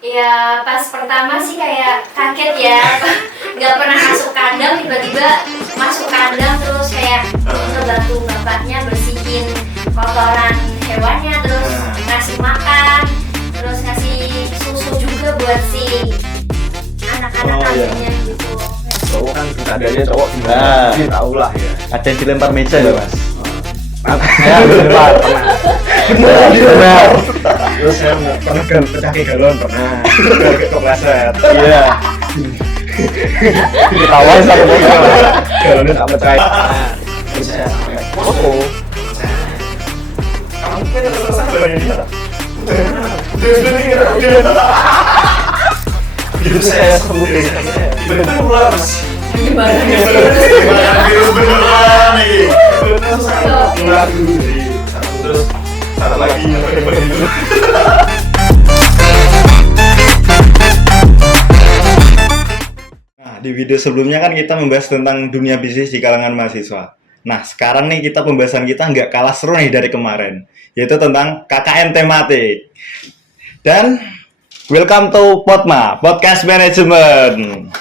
Ya pas pertama sih kayak kaget ya, nggak pernah masuk kandang tiba-tiba masuk kandang terus kayak ngebantu bapaknya bersihin kotoran hewannya, terus ngasih makan, terus ngasih susu juga buat si anak-anak kambingnya gitu. Cowok kan keadaannya cowok Nah. gimana? Tahu lah ya. Ada yang dilempar meja ya mas? Ya benar pernah. Benar. Terus saya pernah pecah galon pernah. Kepleset. Iya. Ketahuan sama bosnya. Galonnya tak pecah. Terus saya foto. Kamu kan selesai banyak. Terus saya sebut bener mas. Gimana? Beneran nih. Terus satu lagi Nah, di video sebelumnya kan kita membahas tentang dunia bisnis di kalangan mahasiswa. Nah, sekarang nih pembahasan kita nggak kalah seru nih dari kemarin, yaitu tentang KKN tematik. Dan welcome to Podma, Podcast Management.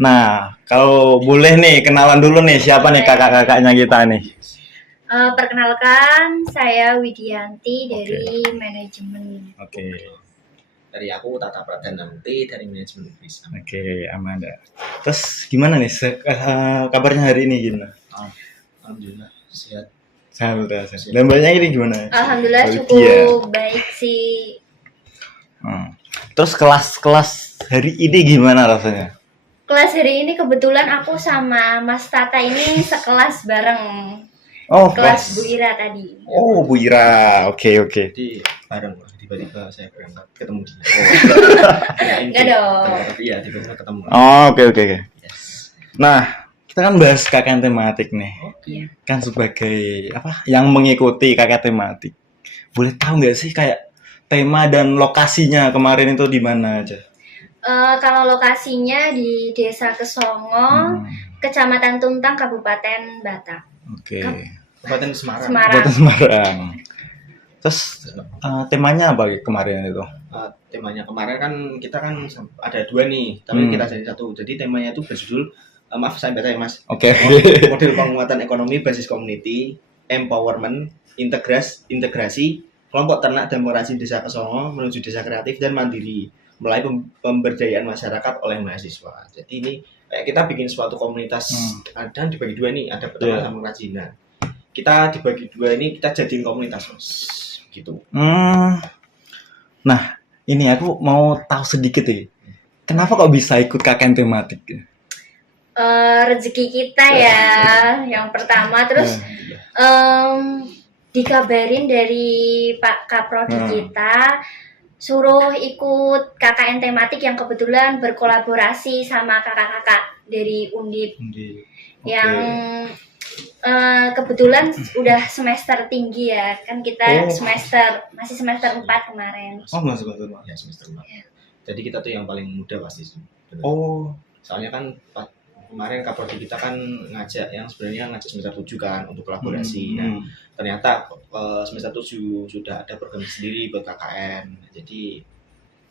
Nah, kalau boleh nih kenalan dulu nih siapa nih kakak-kakaknya kita nih. Perkenalkan, saya Widianti dari manajemen. Oke. Dari aku Tata Pradhananti dari manajemen bisnis. Oke, Amanda. Terus gimana nih kabarnya hari ini gimana? Alhamdulillah sehat. Sehat. Dan mbaknya ini gimana? Alhamdulillah Lydia. cukup baik sih. Terus kelas hari ini gimana rasanya? Kelas hari ini kebetulan aku sama Mas Tata ini sekelas bareng. Oh, Kelas Bu Ira tadi. Oh, Bu Ira. Oke. Jadi bareng lah, tiba-tiba saya berangkat ketemu dia. Enggak dong. Tapi ya tiba-tiba ketemu. Oh, oke. Yes. Nah, kita kan bahas KKN tematik nih. Iya. Kan sebagai apa? Yang mengikuti KKN tematik. Boleh tahu nggak sih kayak tema dan lokasinya kemarin itu di mana aja? Kalau lokasinya di Desa Kesongo, Kecamatan Tuntang, Kabupaten Batak. Oke. Kabupaten Semarang. Kabupaten Semarang. Terus temanya apa kemarin itu? Temanya kemarin kan kita kan ada dua nih, tapi kita jadi satu. Jadi temanya itu berjudul maaf saya baca ya mas. Oke. Model penguatan ekonomi basis community, empowerment, integrasi kelompok ternak dan pengrajin desa Kesongo menuju desa kreatif dan mandiri melalui pemberdayaan masyarakat oleh mahasiswa. Jadi ini kayak kita bikin suatu komunitas dan dibagi dua nih, ada peternak sama pengrajinan. Kita dibagi dua ini kita jadiin komunitas mas, gitu. Nah, ini aku mau tahu sedikit nih. Kenapa kok bisa ikut KKN tematik? Rezeki kita ya, yang pertama. Terus dikabarin dari Pak Kaprodi kita suruh ikut KKN tematik yang kebetulan berkolaborasi sama kakak-kakak dari Undip. Yang kebetulan udah semester tinggi ya, kan kita masih semester 4 kemarin. Oh, masuk. Ya semester 4. Jadi kita tuh yang paling muda pasti sih. Oh. Soalnya kan kemarin Kaprodi kita kan ngajak semester 7 kan untuk kolaborasi. Nah, ternyata semester 7 sudah ada program sendiri buat KKN. Jadi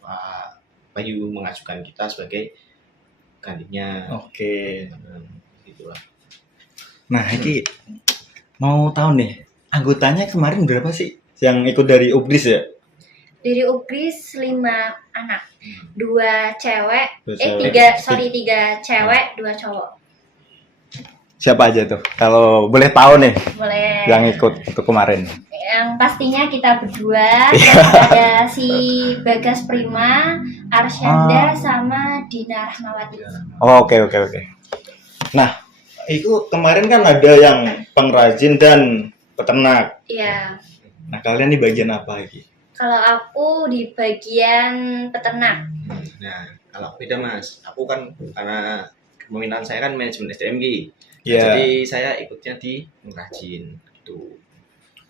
Pak Bayu mengajukan kita sebagai gantinya. Oke. Gitulah. Nah, ini mau tahu nih, anggotanya kemarin berapa sih yang ikut dari UBRIS ya? Dari UBRIS 5 anak, 2 cewek, 3 cewek, 2 cowok. Siapa aja tuh? Kalau boleh tahu nih, Boleh. yang ikut itu kemarin. Yang pastinya kita berdua, ada si Bagas Prima, Arsyanda, sama Dina Rahmawati. Oh, oke. Nah, itu kemarin kan ada yang pengrajin dan peternak. Iya. Nah, kalian di bagian apa lagi? Kalau aku di bagian peternak. Nah, kalau beda mas, aku kan karena peminatan saya kan manajemen SDMG. Ya. Jadi saya ikutnya di pengrajin gitu.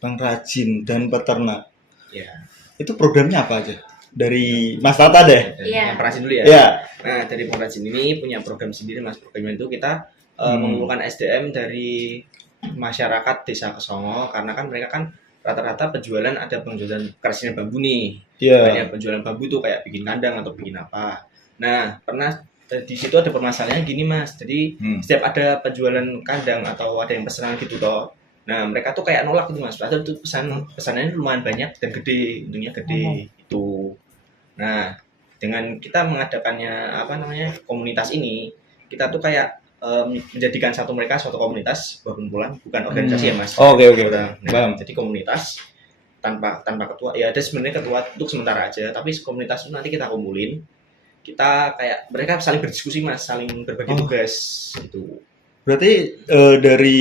Pengrajin dan peternak. Ya. Itu programnya apa aja? Dari Mas Tata deh. Iya. Yang pengrajin dulu ya. Iya. Nah, dari pengrajin ini punya program sendiri mas. Programnya itu kita mengumpulkan SDM dari masyarakat desa Kesongo karena kan mereka kan rata-rata penjualan kerajinan bambu nih. Iya. Banyak penjualan bambu tuh kayak bikin kandang atau bikin apa. Nah, pernah di situ ada permasalahan gini Mas. Jadi setiap ada penjualan kandang atau ada yang pesanan gitu toh. Nah, mereka tuh kayak nolak gitu Mas. Padahal tuh pesanannya lumayan banyak dan gede, untungnya gede itu. Nah, dengan kita mengadakannya komunitas ini, kita tuh kayak menjadikan suatu komunitas berkumpulan, bukan organisasi ya Mas. Oke. Nah, Paham. jadi komunitas tanpa ketua, ya ada sebenarnya ketua untuk sementara aja, tapi komunitas itu nanti kita kumpulin, kita kayak mereka saling berdiskusi Mas, saling berbagi tugas gitu. Berarti dari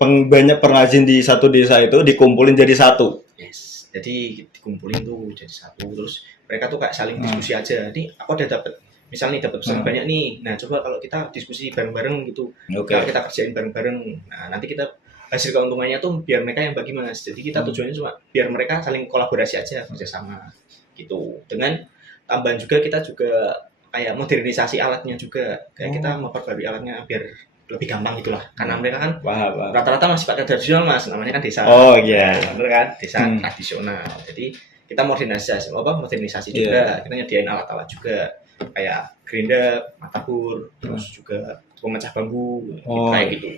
banyak pengrajin di satu desa itu dikumpulin jadi satu. Yes, jadi dikumpulin tuh jadi satu, terus mereka tuh kayak saling diskusi aja. Nih aku udah dapet, misalnya dapat pesan banyak nih, nah coba kalau kita diskusi bareng-bareng gitu, kalau kita kerjain bareng-bareng, nah nanti kita hasil keuntungannya tuh biar mereka yang bagi Mas. Jadi kita tujuannya cuma biar mereka saling kolaborasi aja, kerjasama gitu. Dengan tambahan juga kita juga kayak modernisasi alatnya juga, kayak kita memperbarui alatnya biar lebih gampang gitulah. Karena mereka kan rata-rata masih pakai tradisional Mas, namanya kan desa. Oh iya. Bener kan, desa tradisional. Jadi kita modernisasi juga, kita nyediain alat-alat juga kayak grinder, matabur, terus juga pemecah bambu, kayak gitu.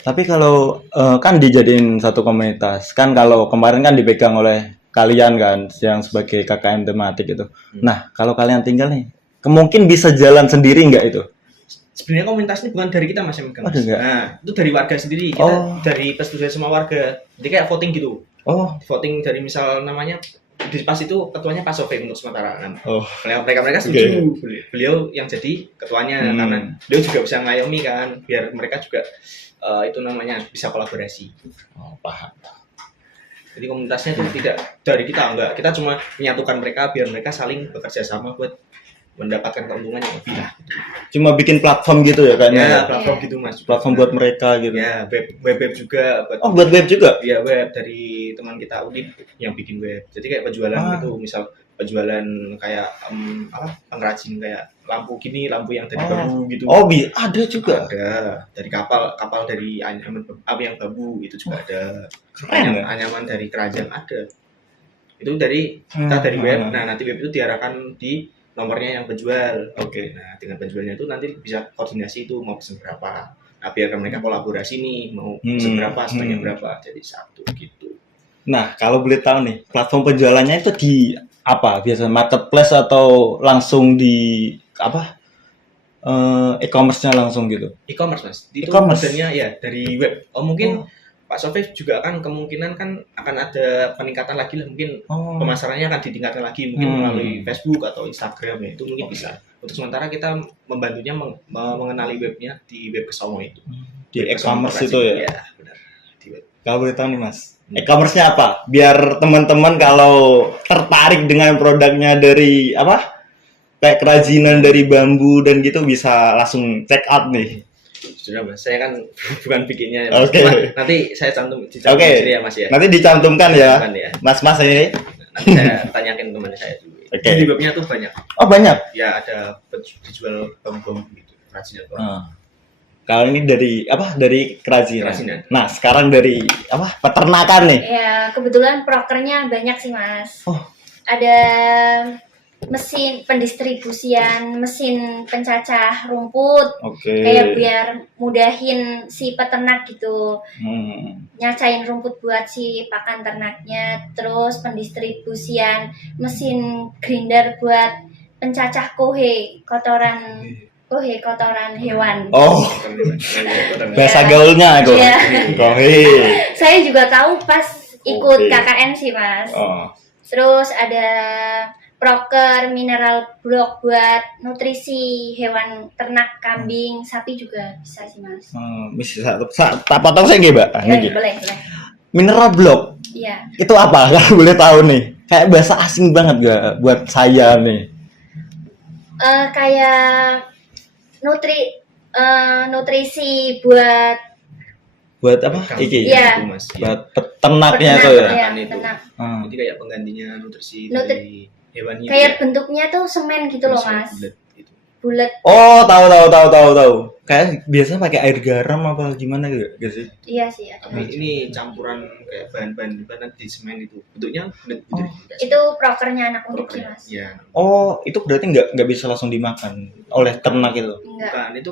Tapi kalau kan dijadiin satu komunitas, kan kalau kemarin kan dipegang oleh kalian kan, yang sebagai KKN tematik itu. Nah, kalau kalian tinggal nih, mungkin bisa jalan sendiri nggak itu? Sebenarnya komunitas ini bukan dari kita Mas yang megang. Nah, itu dari warga sendiri. Kita dari persetujuan semua warga. Jadi kayak voting gitu. Voting dari misal namanya di pas itu ketuanya Pak Sofi untuk sementara kan. Mereka setuju. Beliau yang jadi ketuanya karena beliau juga bisa ngayomi kan, biar mereka juga itu namanya bisa kolaborasi. Paham. Jadi komunitasnya itu tidak dari kita, enggak. Kita cuma menyatukan mereka biar mereka saling bekerja sama buat mendapatkan keuntungan yang lebih lah. Cuma bikin platform gitu ya kayaknya. Ya, platform gitu Mas. Platform buat mereka gitu. Ya, web juga. Buat web juga? Iya, web dari teman kita Udip yang bikin web. Jadi kayak penjualan gitu, misal penjualan kayak pengrajin kayak lampu yang dari bambu gitu. Ada juga. Ada dari kapal dari anyaman yang bambu itu juga ada. Anyaman dari kerajaan ada. Itu dari kita dari web. Nah, nanti web itu diarahkan di nomornya yang penjual. Nah, dengan penjualnya itu nanti bisa koordinasi itu mau pesen berapa. Nah, biarkan mereka kolaborasi nih, mau pesen berapa, setengah berapa, jadi satu gitu. Nah, kalau boleh tahu nih, platform penjualannya itu di apa? Biasanya marketplace atau langsung di apa? E-commerce-nya langsung gitu? E-commerce Mas. Itu E-commerce? modelnya ya dari web. Mungkin Pak Sofif juga kan kemungkinan kan akan ada peningkatan lagi lah, mungkin pemasarannya akan ditingkatkan lagi mungkin melalui Facebook atau Instagram ya, itu mungkin bisa. Untuk sementara kita membantunya mengenali webnya di web Kesomo itu. Di e-commerce itu ya? Iya, benar. Di web. Kalau boleh tahu nih Mas, e-commerce-nya apa? Biar teman-teman kalau tertarik dengan produknya dari apa? Kayak kerajinan dari bambu dan gitu bisa langsung check out nih. Sudah Mas, saya kan bukan bikinnya ya. Nanti saya cantum sendiri ya Mas ya. Nanti dicantumkan ya. Mas-mas ini. Nanti saya tanyakin teman saya dulu. Di webnya tuh banyak. Banyak? Ya, ada dijual bambu gitu, kerajinan bambu. Kalau ini dari apa? Dari kerajinan. Nah, sekarang dari apa? Peternakan nih. Ya, kebetulan prokernya banyak sih Mas. Ada mesin pendistribusian, mesin pencacah rumput, kayak biar mudahin si peternak gitu, nyacain rumput buat si pakan ternaknya. Terus pendistribusian mesin grinder buat pencacah kotoran hewan. Bahasa gaulnya itu. Kohe. Saya juga tahu pas ikut KKN sih Mas. Terus ada proker mineral block buat nutrisi hewan ternak, kambing, sapi juga bisa sih Mas. Bisa tak potong saya nggih, Mbak? Boleh. Mineral block. Iya. Itu apa? Kalau boleh tahu nih. Kayak bahasa asing banget gak buat saya nih. Kayak nutrisi buat apa? Iki. Iya. Buat peternaknya itu ya. Iya, peternak. Jadi kayak penggantinya nutrisi dari hewannya. Kayak bentuknya tuh semen gitu loh Mas. bulat. Oh, tahu. Kayak biasanya pakai air garam apa gimana gitu, gak sih? Iya sih ada. Ini campuran kayak bahan-bahan di semen itu. Bentuknya bulat gitu. Itu prokernya anak undip sih mas. Iya. Oh, itu berarti nggak bisa langsung dimakan oleh ternak itu. Enggak. Bukan, itu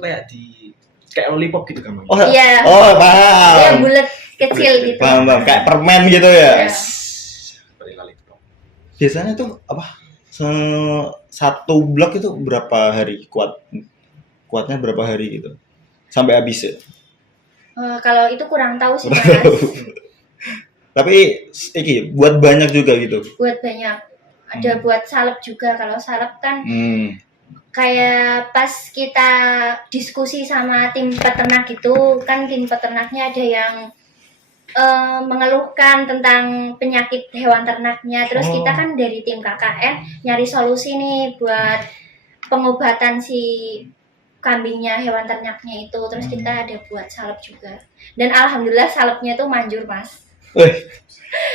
kayak lollipop gitu kan. Oh, Iya. oh paham. Iya bulat kecil Bulat, gitu. Paham. Kayak permen gitu ya. Iya. Seperti lollipop. Biasanya tuh apa? Satu blok itu berapa hari kuatnya berapa hari gitu sampai habis ya? Kalau itu kurang tahu sih mas. Tapi iki buat banyak juga gitu. Buat banyak. Ada buat salep juga. Kalau salep kan kayak pas kita diskusi sama tim peternak itu kan tim peternaknya ada yang mengeluhkan tentang penyakit hewan ternaknya. Terus kita kan dari tim KKN nyari solusi nih buat pengobatan si kambingnya hewan ternaknya itu. Terus kita ada buat salep juga. Dan alhamdulillah salepnya tuh manjur mas.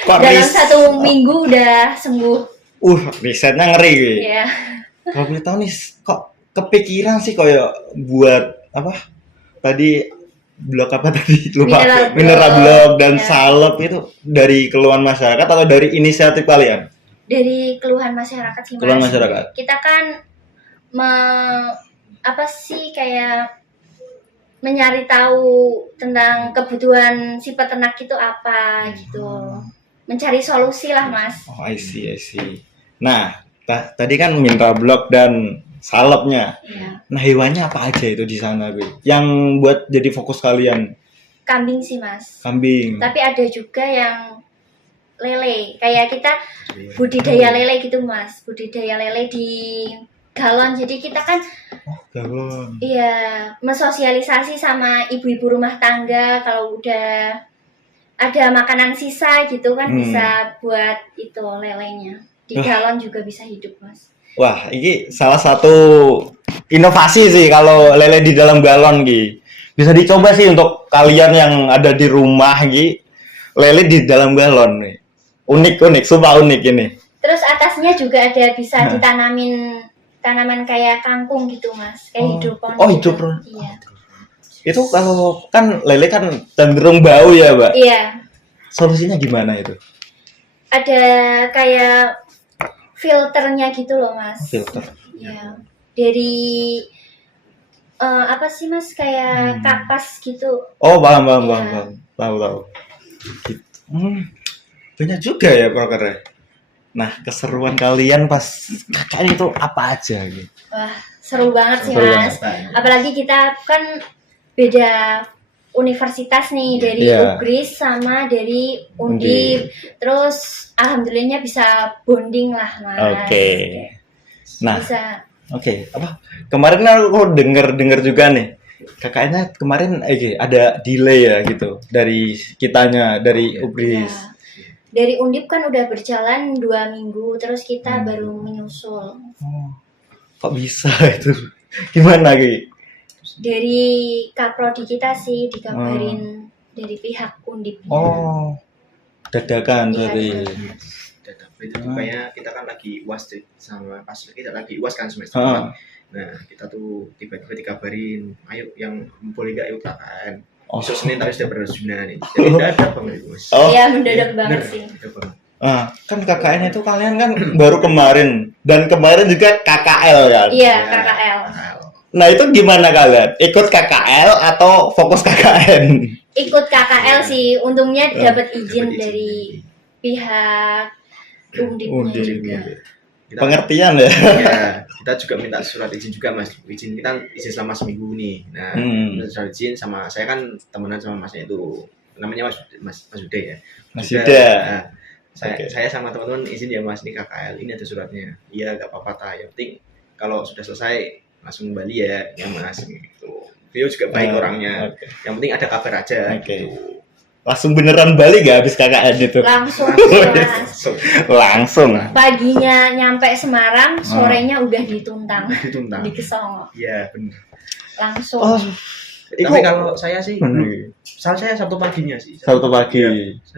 Kok Dalam 1 minggu udah sembuh. Risetnya ngeri gitu. Iya. Kalau boleh tahu nih kok kepikiran sih kayak buat apa? Tadi blok apa tadi? Lupa. Mineral blok dan ya. salep itu dari keluhan masyarakat atau dari inisiatif kalian? Dari keluhan masyarakat sih mas. Keluhan masyarakat. Kita kan kayak mencari tahu tentang kebutuhan si peternak itu apa gitu. Mencari solusi lah mas. Oh, I see. Nah, tadi kan mineral blok dan salepnya. Iya. Nah, hewannya apa aja itu di sana, Gue? Yang buat jadi fokus kalian? Kambing sih mas. Kambing. Tapi ada juga yang lele. Kayak kita budidaya lele gitu mas. Budidaya lele di galon. Jadi kita kan Galon. iya mensosialisasi sama ibu-ibu rumah tangga kalau udah ada makanan sisa gitu kan bisa buat itu lelenya. Di galon juga bisa hidup mas. Wah, ini salah satu inovasi sih kalau lele di dalam galon, Gi. Bisa dicoba sih untuk kalian yang ada di rumah, Gi. Lele di dalam galon nih. Unik, sumpah unik ini. Terus atasnya juga ada bisa tanaman kayak kangkung gitu, Mas. Kayak hidroponik. Oh, gitu. hidroponik. Iya. Itu kalau kan lele kan cenderung bau ya, Mbak. Iya. Solusinya gimana itu? Ada kayak filternya gitu loh, Mas. Filter. Iya. Dari apa sih, Mas? Kayak kapas gitu. Oh, paham. Iya. Tahu. Gitu. Banyak juga ya prokernya. Nah, keseruan kalian pas KKN itu apa aja gitu? Wah, seru banget sih, Seru Mas. Apalagi kita kan beda universitas nih, dari UGRIS sama dari Undip. Terus alhamdulillahnya bisa bonding lah, Mas. Oke. Nah, bisa. Oke. Apa? Kemarin aku denger juga nih. KKN-nya kemarin ada delay ya gitu dari kitanya, dari UGRIS. Ya. Dari Undip kan udah berjalan 2 minggu, terus kita baru menyusul. Kok bisa itu? Gimana Ki? Dari kaprodi kita sih dikabarin dari pihak Undip. Oh, dadakan dari. Itu supaya kita kan lagi UAS sama pas kita lagi UAS kan semester 4. Nah, kita tuh tiba-tiba dikabarin, ayo yang boleh gak yuk KKN. Besok Senin tapi sudah berjualan nih. Jadi mendadak banget itu, Mas. Iya, mendadak banget sih. Kan KKN itu kalian kan baru kemarin dan kemarin juga KKL kan? Iya, KKL. Nah, itu gimana kalian? Ikut KKL atau fokus KKN? Ikut KKL sih, untungnya dapat izin dari pihak Undipnya juga. Pengertian ya? Iya, kita juga minta surat izin juga, Mas. Izin kita izin selama seminggu nih. Nah, surat izin sama saya kan temenan sama Masnya itu. Namanya Mas Yuda ya. Mas Yuda. Nah, saya sama teman-teman izin ya Mas, ini KKL, ini ada suratnya. Iya, gak apa-apa ta. Yang penting kalau sudah selesai langsung kembali ya Mas gitu. Beliau juga baik orangnya. Yang penting ada kabar aja gitu. Langsung beneran balik gak habis KKN itu? Langsung Mas. Langsung. Paginya nyampe Semarang, sorenya udah dituntang. Di Kesongo. Iya, benar. Langsung. Tapi kalau saya sih, Mana? saya Sabtu paginya sih. Sabtu pagi.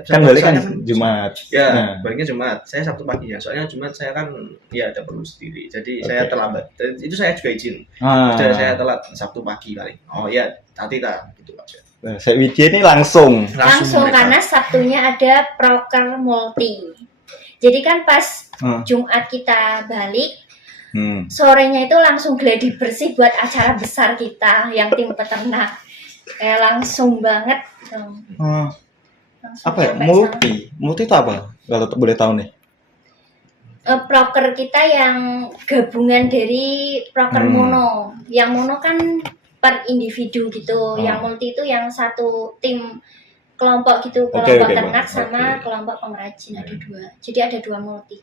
Kan balik kan Jumat. Ya, Nah. baliknya Jumat. Saya Sabtu paginya. Soalnya Jumat saya kan ya ada perlu sendiri. Jadi Oke. saya terlambat. Dan itu saya juga izin. Ah. Jadi saya telat Sabtu pagi paling. Oh iya, hati tak gitu aja. Nah, saya Widya ini langsung. Langsung mereka. karena Sabtunya ada proker multi. Jadi kan pas Jumat kita balik, sorenya itu langsung gladi bersih buat acara besar kita yang tim peternak. Kayak langsung banget gitu. Langsung Apa ya? sampai Multi. Multi itu apa? Kalau boleh tahu nih. proker kita yang gabungan dari proker mono. Yang mono kan per individu gitu. Yang multi itu yang satu tim kelompok gitu, kelompok Oke, ternak Bang. sama Oke. kelompok pengrajin ada 2. Jadi ada 2 multi.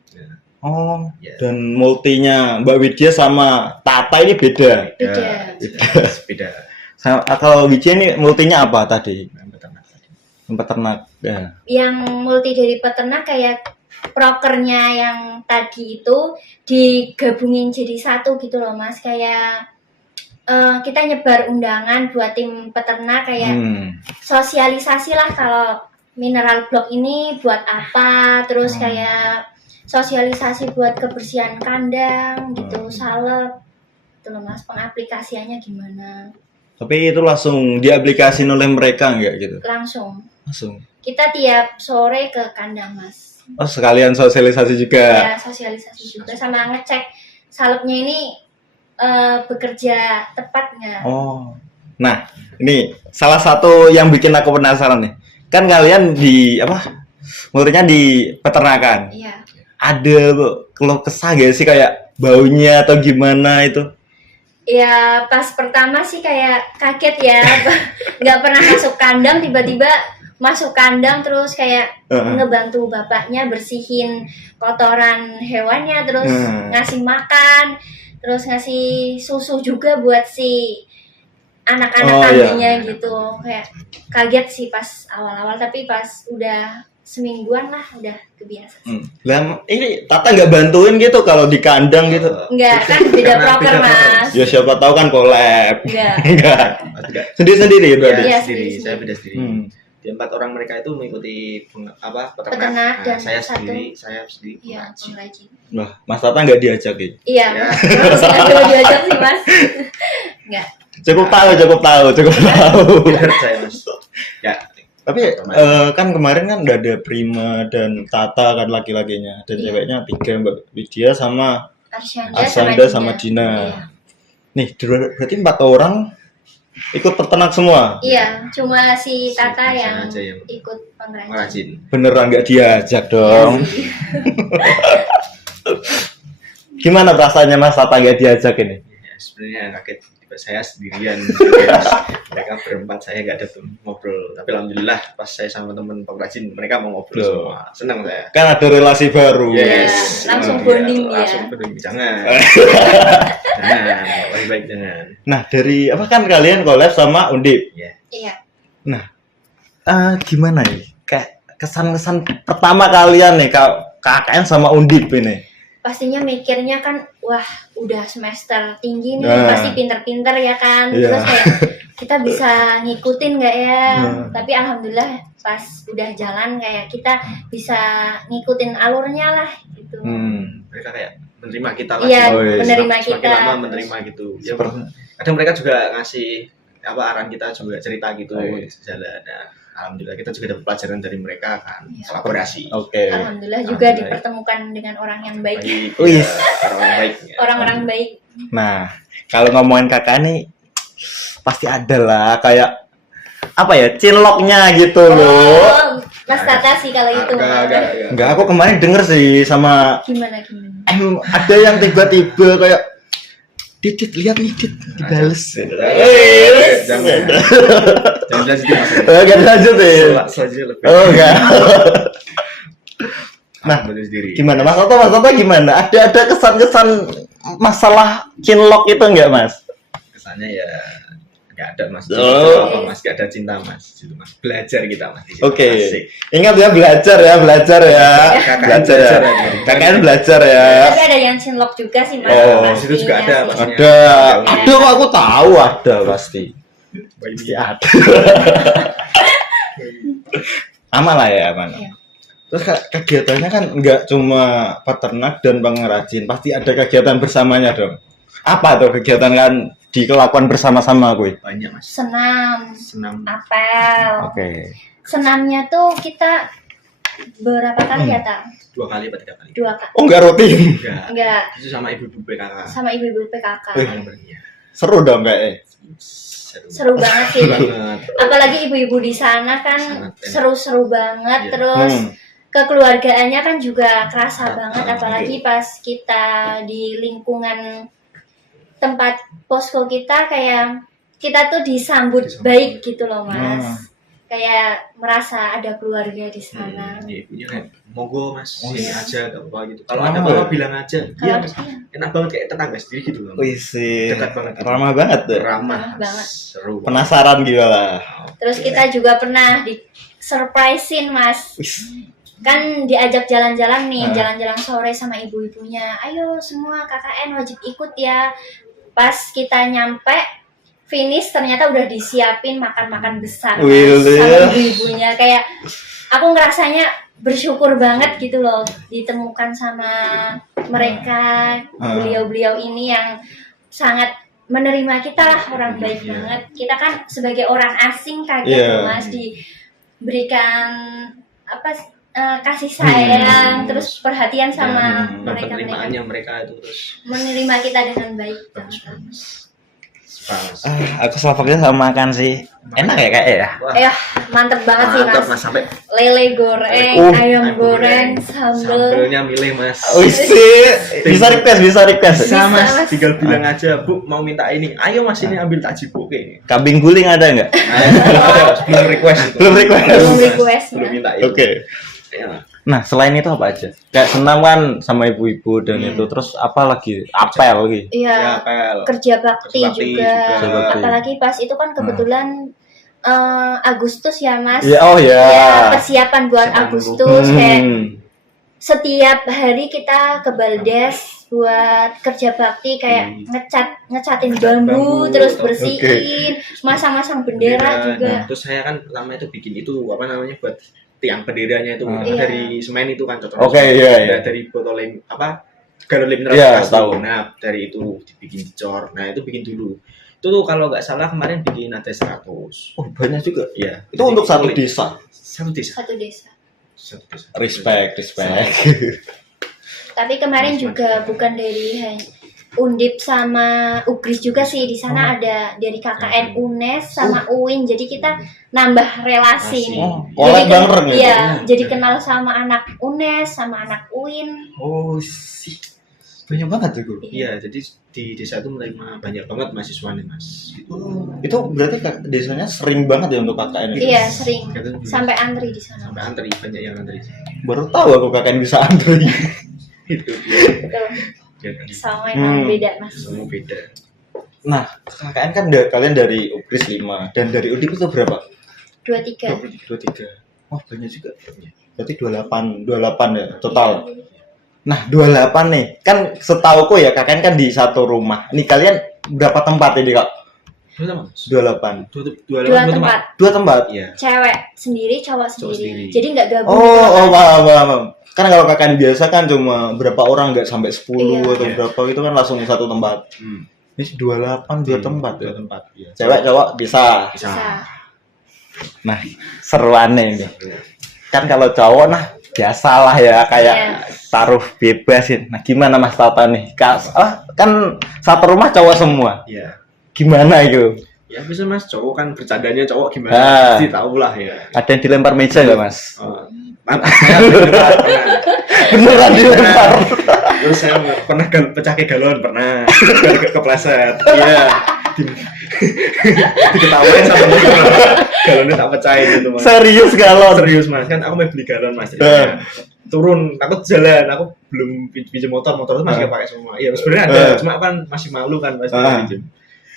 Oh, Ya. dan multinya Mbak Widya sama Tata ini beda. Beda. Beda. Kalau Widya ini multinya apa tadi? Peternak tadi. Peternak. Ya. Yang multi dari peternak kayak prokernya yang tadi itu digabungin jadi satu gitu loh Mas, kayak kita nyebar undangan buat tim peternak kayak sosialisasi lah kalau mineral block ini buat apa, terus kayak sosialisasi buat kebersihan kandang gitu, salep gitu loh Mas, pengaplikasiannya gimana. Tapi itu langsung diaplikasiin oleh mereka enggak gitu? Langsung Langsung. kita tiap sore ke kandang Mas. Oh, sekalian sosialisasi juga. Ya, sosialisasi juga sama ngecek salepnya ini bekerja tepat nggak? Oh. Nah, ini salah satu yang bikin aku penasaran nih. Kan kalian di apa? Multinya di peternakan. Iya. Ada keluh kesah gak sih kayak baunya atau gimana itu? Ya pas pertama sih kayak kaget ya, nggak pernah masuk kandang, tiba-tiba masuk kandang terus kayak ngebantu bapaknya bersihin kotoran hewannya, terus ngasih makan, terus ngasih susu juga buat si anak-anak kambingnya gitu. Kayak kaget sih pas awal-awal, tapi pas udah semingguan lah udah kebiasa. Lah, ini Tata nggak bantuin gitu kalau di kandang gitu? Enggak, kan beda proker Mas. Ya siapa tahu kan collab. Enggak. Enggak. Tidak. Sendiri-sendiri berarti. Iya, Sendiri. sendiri. Saya beda sendiri. Di 4 orang mereka itu mengikuti peternak. Peternak dan saya satu- sendiri. Iya, pengrajin. pengrajin. Wah, Mas Tata nggak diajak gitu. Iya, Ya. harus nggak diajak sih Mas. Enggak. Cukup tahu. Benar saya Mas. Ya. Tapi kan kemarin kan udah ada Prima dan Tata kan laki-lakinya, dan ceweknya 3, Mbak Widya sama Arsanda sama Dina. Iya. Nih, berarti 4 orang ikut peternak semua. Iya, cuma si Tata Si yang aja yang ikut pengrajin. Pengrajin. Beneran nggak diajak Iya dong. sih. Gimana perasaannya Mas Tata nggak diajak ini? Ya, sebenarnya kaget tiba saya sendirian. Mereka berempat, saya nggak ada ngobrol. Tapi alhamdulillah pas saya sama teman pengrajin mereka mau ngobrol Loh. semua. Senang saya. Kan ada relasi baru. Yes. langsung Iya, bonding ya. Langsung bonding. Jangan. Lebih baik jangan. Nah, dari apa kan kalian collab sama Undip? Iya. Gimana ya? Kayak kesan-kesan pertama kalian nih KKN sama Undip ini. Pastinya mikirnya kan, wah udah semester tinggi nih, Nah. pasti pinter-pinter ya kan. Iya. Terus kayak kita bisa ngikutin nggak ya? Nah. Tapi alhamdulillah pas udah jalan kayak kita bisa ngikutin alurnya lah gitu. Mereka kayak menerima kita lah. Iya, Oh, iya. menerima Semakin kita. lama menerima gitu. Ya, kadang mereka juga ngasih arahan kita juga cerita gitu jalan. Nah, alhamdulillah kita juga dapat pelajaran dari mereka kan. Iya. Kolaborasi. Oke. Alhamdulillah juga Alhamdulillah. dipertemukan dengan orang yang baik, Baik. Wih. Ya, orang baik. Ya. orang-orang baik. Nah, kalau ngomongin kakak nih pasti ada lah kayak apa ya, cinloknya gitu loh. Oh, Mas Tata sih kalau itu. Agak. Enggak, aku kemarin denger sih sama Gimana? ada yang tiba-tiba kayak Didit, lihat nih Dit, dibales. Jangan. Jangan lanjut Mas. Enggak lanjut ya. Selak saja lebih. Oh enggak. Nah, Berdiri sendiri. gimana Mas Toto gimana? Ada kesan-kesan masalah cinlok itu enggak Mas? Kesannya ya nggak ada Mas. Oh. Mas nggak ada cinta Mas. Situ Mas. Belajar kita Mas. Oke. Asik. Ingat ya, belajar ya. Belajar ya. KKN belajar ya. Tapi ada yang cinlok juga sih Mas. Oh, pastinya situ juga ada, sih. Mas. Ada kok, aku tahu ada pasti. Pasti ada. Aman lah ya, aman. Iya. Terus kegiatannya kan nggak cuma peternak dan pengrajin, pasti ada kegiatan bersamanya dong. Apa tuh kegiatan kan dilakukan bersama-sama gue? Banyak mas. Senam, Senam apel. Oke. Senamnya tuh kita berapa kali ya, Tang? 2 kali atau 3 kali? 2 kali. Oh nggak rutin? Enggak. Enggak, Itu sama ibu-ibu PKK. sama ibu-ibu PKK. Iya. Seru dong kayaknya. Seru banget sih. banget. Apalagi ibu-ibu di sana kan Sangat enak. seru-seru banget. Iya. Terus kekeluargaannya kan juga kerasa Ah, banget, ah, apalagi pas kita di lingkungan tempat posko kita, kayak kita tuh disambut baik gitu loh mas. Kayak merasa ada keluarga di sana. Ya, ibunya kayak monggo mas, Oh, sini iya. aja gak apa gitu. Kalau Oh, ada apa-apa bilang aja. Iya Kalau mas, enak banget kayak tetangga sendiri gitu loh. Wih sih, Dekat banget. ramah banget tuh. Ramah Ramah banget. Seru. banget. Penasaran gimana? Terus kita juga pernah di surprisein mas. Kan diajak jalan-jalan nih, Ah. jalan-jalan sore sama ibu-ibunya. Ayo semua KKN wajib ikut ya. Pas kita nyampe finish ternyata udah disiapin makan-makan besar Mas, Wih, sama ibu-ibunya. Kayak aku ngerasanya bersyukur banget gitu loh ditemukan sama mereka, beliau-beliau ini yang sangat menerima kita lah, orang baik Iya. banget. Kita kan sebagai orang asing kaget Iya. loh, Mas, diberikan apa kasih sayang, terus perhatian sama mereka penerimaannya mereka itu terus menerima kita dengan baik. bagus banget. Suka mas. Aku selapaknya sama makan sih. Enak ya kayak ya? Wah, Ya, mantep banget sih mantap mas. mas sampai Lele goreng, Oh, ayam ayam goreng, goreng, sambel. sambelnya milih mas. Wih sih, bisa request. Bisa Bisa, mas, Mas. tinggal bilang aja bu mau minta ini. Ayo mas ini ambil takjil oke. Kambing guling ada nggak? Belum request itu. Belum request. Belum Mas. request, Belum ya. minta itu. Oke. Ya. Nah selain itu apa aja? Kayak senam kan sama ibu-ibu dan itu, terus apa lagi? Apel lagi. Iya, Ya, pel. kerja bakti Kerja bakti juga. Kerja bakti. Apalagi pas itu kan kebetulan Agustus ya mas. Ya, oh ya. Ya, persiapan buat Persiapan Agustus kayak Hmm. setiap hari kita ke Baldes buat kerja bakti, kayak ngecatin bambu, bambu, terus oke. bersihin, masang-masang bendera juga. Nah, terus saya kan lama itu bikin itu apa namanya buat tiang benderanya itu Ah. Iya. dari semen itu kan cocok. Oke, iya, iya. Dari botol apa galon mineral Iya, bekas tahu. tuh. Nah, dari itu dibikin dicor. Nah, itu bikin dulu. Itu tuh kalau nggak salah kemarin bikin ada 100. Oh banyak juga. Iya. Itu untuk satu desa. Satu desa. Satu desa. Satu desa. Respect. Tapi kemarin juga bukan dari Undip sama Ugris juga sih, di sana ada dari KKN UNES sama UIN, jadi kita nambah relasi nih. Oh, Jadi collab bareng ya? iya, jadi kenal sama anak UNES sama anak UIN. Oh sih. Banyak banget tuh gue. Iya, jadi di desa itu menerima banyak banget mahasiswanya, Mas. Gitu. Itu berarti desanya sering banget ya untuk KKN itu? Iya, sering. Kadang Sampai antri di sana. sampai antri, banyak yang antri. Baru tahu aku KKN bisa antri. Itu dia. Betul. Ya, kan. Sama emang beda mas. Semua beda. Nah, KKN kan kalian dari Ugris 5 dan dari Undip itu berapa? 23. 23. Oh, banyak juga. Berarti 28 ya total. Nah, 28 nih. Kan setauku ya KKN kan di satu rumah. Nih kalian berapa tempat ini, Kak? Berapa, Mas? 28. Dua tempat. Dua tempat. Iya. Cewek sendiri, cowok Cowok sendiri. sendiri. Jadi nggak gabung. Oh, paham. Kan kalau KKN biasa kan cuma berapa orang, nggak sampai 10 Iya. atau berapa itu kan langsung satu tempat. Hmm. Ini 28 dua tempat ya. Dua tempat. Iya. Cewek cowok bisa. Bisa. Nah, seruannya ini. Kan kalau cowok nah biasalah ya kayak Iya. taruh bebas ya. Nah, gimana Mas Tata nih? Kan satu rumah cowok semua. Iya. Gimana itu? Ya bisa Mas, cowok kan bercandanya cowok gimana? Ah. Pasti tahu lah ya. Ada yang dilempar meja nggak Mas? Oh, saya pernah. Beneran dilempar. Terus saya pernah pecah ke galon, pernah kepleset. Iya. Diketawain sama dia. Galonnya tak pecahin gitu Mas. Serius galon. Serius Mas, kan aku mau beli galon Mas. Turun, takut jalan, aku belum pinjam motor itu masih pakai semua. Iya sebenarnya ada, cuma kan masih malu kan Mas pinjam.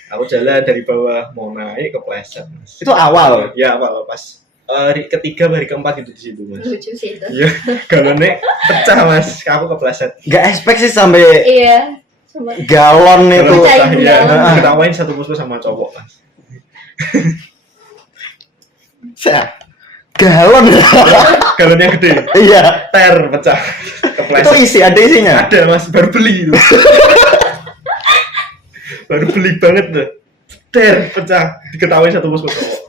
Aku jalan dari bawah mau naik kepleset Mas. Itu awal. Ya awal pas hari ketiga hari keempat itu di situ Mas. Lucu sih itu. Iya, galonnya pecah Mas, aku kepleset. Gak expect sih sampai Iya. Coba. galon itu. Pecahin Iya, galon. ketawain satu musuh sama cowok Mas. Galon ya. Galon yang gede. Iya. Ter pecah. Itu Kepleset. ada isinya. Ada Mas, baru beli itu. Baru beli banget tuh. Ter pecah. Diketahui satu posko cowok.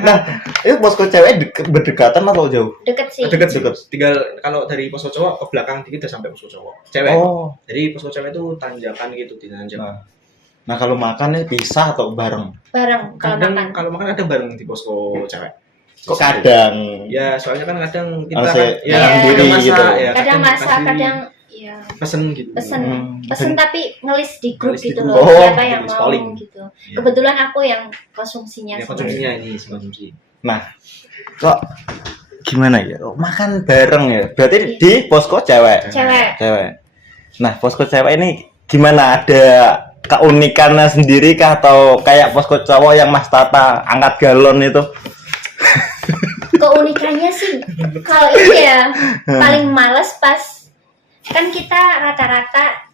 Nah, itu posko cewek berdekatan atau jauh? Deket sih. Deket Deket. Tinggal kalau dari posko cowok ke belakang dikit udah sampai posko cowok. Cewek. Oh. Jadi posko cewek itu tanjakan gitu, dinanjak. Nah, kalau makan nih pisah atau bareng? Bareng kalau Kadang makan. kalau makan ada bareng di posko cewek. Kok kadang? Ya, soalnya kan kadang kita Harus kan ya, sendiri kadang masak, gitu. ya, Kadang masak, kasih kadang ya pesen gitu. pesen Hmm. pesen tapi ngelis di grup Ngelis di gitu grup. loh, Oh, siapa yang tulis mau polling. gitu. Iya. Kebetulan aku yang konsumsinya Ya, semuanya. konsumsinya ini konsumsi. Nah, kok gimana ya? Oh, makan bareng ya? Berarti Iya. di posko cewek. Cewek. Cewek. Nah, posko cewek ini gimana? Ada keunikannya sendiri kah atau kayak posko cowok yang Mas Tata angkat galon itu? Keunikannya sih kalau ini ya paling males pas kan kita rata-rata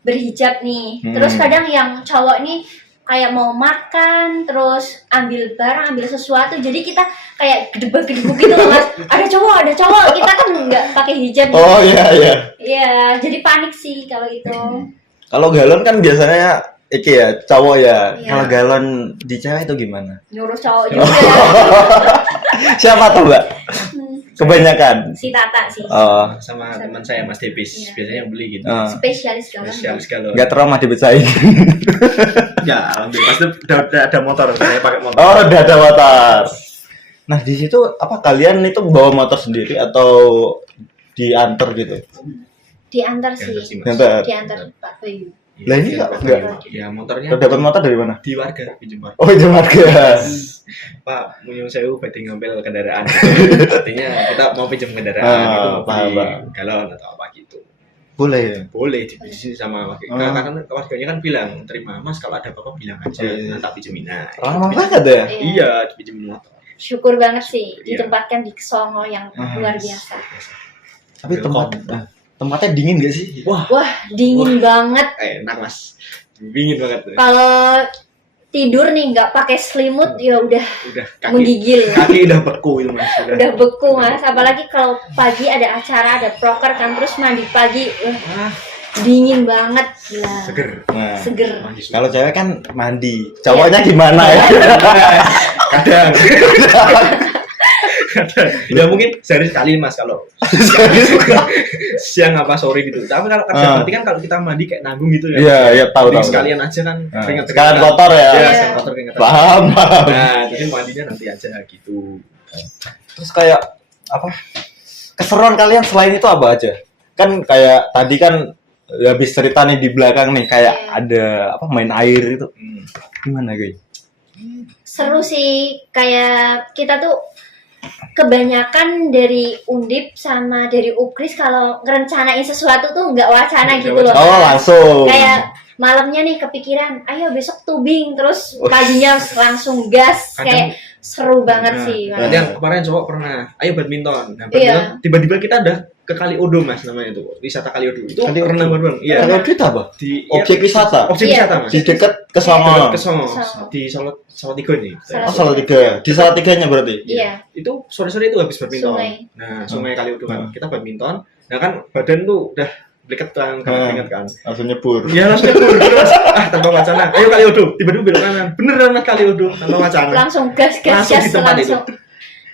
berhijab nih. Terus kadang yang cowok nih kayak mau makan terus ambil barang, ambil sesuatu. Jadi kita kayak gedebak-gedebuk gitu loh, Mas. Ada cowok. Kita kan nggak pakai hijab. Oh iya iya. Iya, jadi panik sih kalau itu. Kalau galon kan biasanya iki ya, cowok ya. Iya. Kalau galon di cewek itu gimana? Nyuruh cowok juga. Siapa tuh, Mbak? Hmm, Kebanyakan. si Tata sih. Oh, Sama teman saya Mas Debis Iya. biasanya yang beli gitu. Spesialis galon. Spesialis galon. nggak trauma dipecahin. Ya, alhamdulillah pasti udah ada motor, saya pakai motor. Oh, udah ada motor. Nah, di situ apa kalian itu bawa motor sendiri atau diantar gitu? Diantar Diantar sih, sih. Mas. Diantar. Diantar Pak Bayu. Lah, ini diantar. enggak. Ya motornya Lo dapat motor dari mana? di warga pinjam warga. Oh, jam warga. Pak, munyung saya badhe ngambil kendaraan. Artinya kita mau pinjam kendaraan Ah, gitu, mau paham, beli paham. galon atau apa gitu. Boleh ya? Boleh di sini sama warga. Ah. Karena warganya kan bilang, "Terima Mas, kalau ada apa-apa bilang aja, Oh, iya. nanti pinjemin." Nah, Ramah banget ya? iya, dipinjemin motor. Syukur banget sih Iya. ditempatkan di Songo yang Ah. luar biasa. Tapi tempatnya dingin gak sih? Wah, Wah, dingin banget. enak Mas. Dingin banget. Kalau tidur nih nggak pakai selimut ya udah Udah kaki menggigil. udah beku itu Mas. Udah beku, Mas. Apalagi kalau pagi ada acara, ada proker kan, terus mandi pagi. Ah, Dingin banget. Gila. seger. Nah, Seger. kalau cewek kan mandi. Cowoknya gimana ya? Kadang. Ya mungkin sehari sekali Mas kalau siang apa sore gitu. Tapi kalau kadang nanti kan kalau kita mandi kayak nanggung gitu ya. Iya, iya tahu Jadi tahu. sekalian aja kan Nah, keringat sekalian kotor ya. Iya, Iya. sekalian kotor keringat. Paham, paham. Nah, jadi mandinya nanti aja gitu. Terus kayak apa? Keseruan kalian selain itu apa aja? Kan kayak tadi kan habis cerita nih di belakang nih kayak Iya. ada apa main air itu. Gimana guys? Seru sih, kayak kita tuh kebanyakan dari Undip sama dari Ukris kalau ngerencanain sesuatu tuh nggak wacana gitu loh. Oh, langsung. Kayak malamnya nih kepikiran, ayo besok tubing, terus paginya langsung gas. Kadang- Kayak seru banget Nah, sih. berarti yang kemarin cowok pernah, ayo badminton. Nah, Iya. badminton tiba-tiba kita udah ke Kali Odo Mas namanya tuh, wisata Kali Odo. Itu Kali Odo. renang bareng. Iya. Kalau kita apa? Di Objek wisata. Objek Iya. wisata Mas. Di dekat ke Dekat Songo. ke Songo, Songo. di Salatiga nih. Salah- Oh, Salatiga. Di Salatiganya berarti. Iya. Itu sore-sore itu habis badminton. Sungai. Nah, sungai Kali Odo Hmm. kan. Kita badminton. Nah kan badan tuh udah beliket kan, keringat kan. Langsung nyebur. Iya langsung nyebur terus. Tanpa wacana. Ayo Kali Odo. Tiba-tiba belok kanan. Beneran Mas Kali Odo tanpa wacana. Langsung gas Langsung di tempat itu.